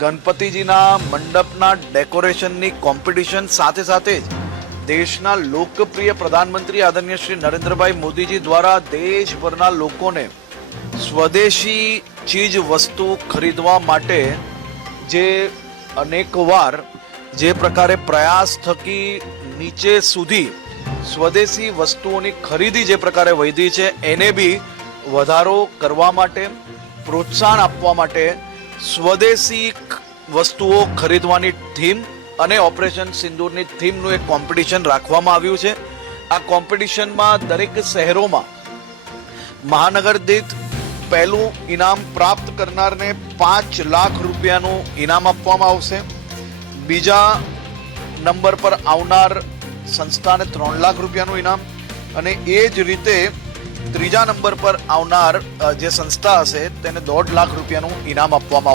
ગણપતિજીના મંડપના ડેકોરેશનની competition સાથે સાથે જ દેશના લોકપ્રિય પ્રધાનમંત્રી આદરણીય શ્રી નરેન્દ્રભાઈ મોદીજી દ્વારા દેશભરના લોકોને સ્વદેશી ચીજ વસ્તુ ખરીદવા માટે જે અનેકવાર જે પ્રકારે પ્રયાસ થકી નીચે સુધી સ્વદેશી વસ્તુઓની ખરીદી જે પ્રકારે વધી છે એને બી વધારો કરવા માટે પ્રોત્સાહન આપવા માટે સ્વદેશી વસ્તુઓ ખરીદવાની થીમ અને ઓપરેશન સિંદૂરની થીમનું એક કોમ્પિટિશન રાખવામાં આવ્યું છે। આ કોમ્પિટિશનમાં દરેક શહેરોમાં મહાનગર દીઠ પહેલું ઇનામ પ્રાપ્ત કરનારને 5 લાખ રૂપિયાનું ઇનામ આપવામાં આવશે। બીજા નંબર પર આવનાર સંસ્થાને 3 લાખ રૂપિયાનું ઇનામ અને એ જ રીતે ત્રીજા નંબર પર આવનાર જે સંસ્થા હશે તેને 1.5 લાખ રૂપિયાનું ઇનામ આપવામાં